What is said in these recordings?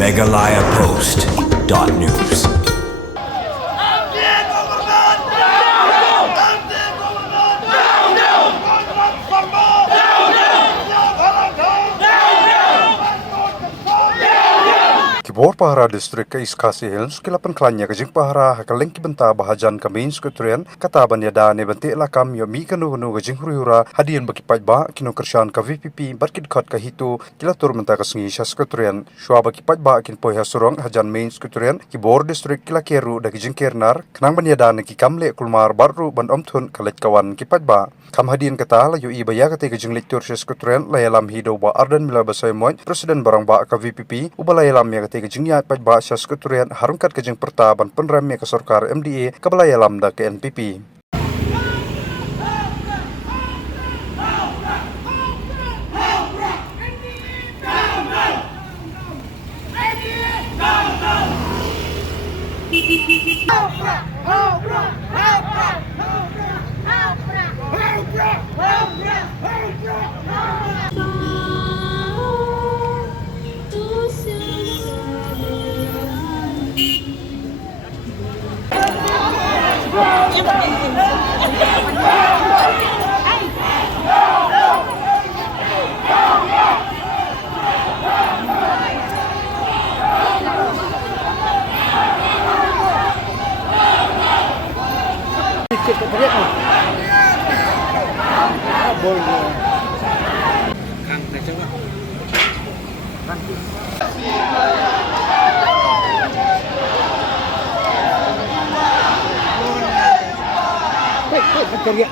MeghalayaPost.news. Kibor Pahara distrik ke Iskasi Hills kilapan klanya ke jing Pahara hakaleng kibenta bahajan ke main Secretariat kata banyada ne bente lakam yo mi kanu ke jing hurihura hadian bagi Paidbah kino kersan ke VPP barkit khat ke hitu kilatur menta ke sengi Secretariat shwa bagi Paidbah kin poi hasurong hajan main Secretariat kibor distrik kilakeru dagi jing kernar kenang banyada ne ki kamle kulmar baru ban omthun kalet kawan ki Paidbah kam hadian kata la yo i baya kate ke jing lektur Secretariat layalam hido ba ardan mila basai moy presiden barang ba ke VPP ubalayalam ya kate ke jingnya Paidbah Secretariat harungkat ke jing pertaban penramnya ke sorkar MDA kabalayalam da ke NPP. Secretariat boleh Kang nak coba Kang Secretariat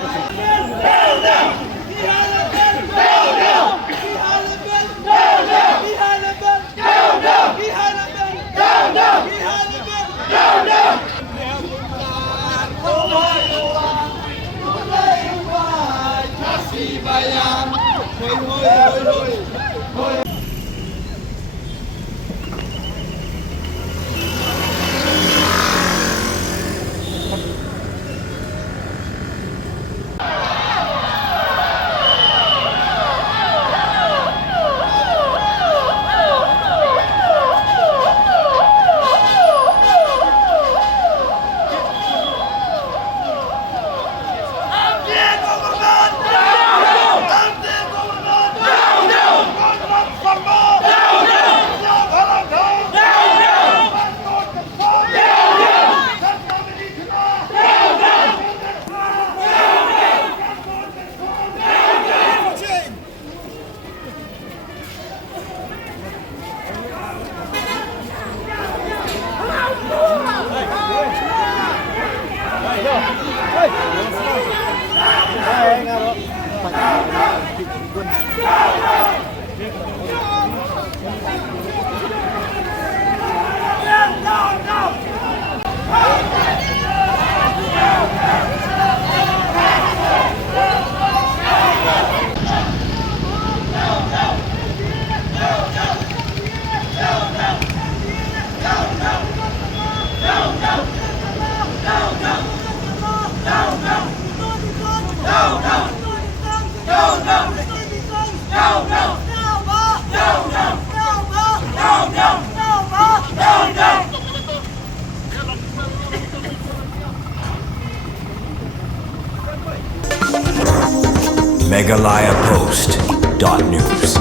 MeghalayaPost.news.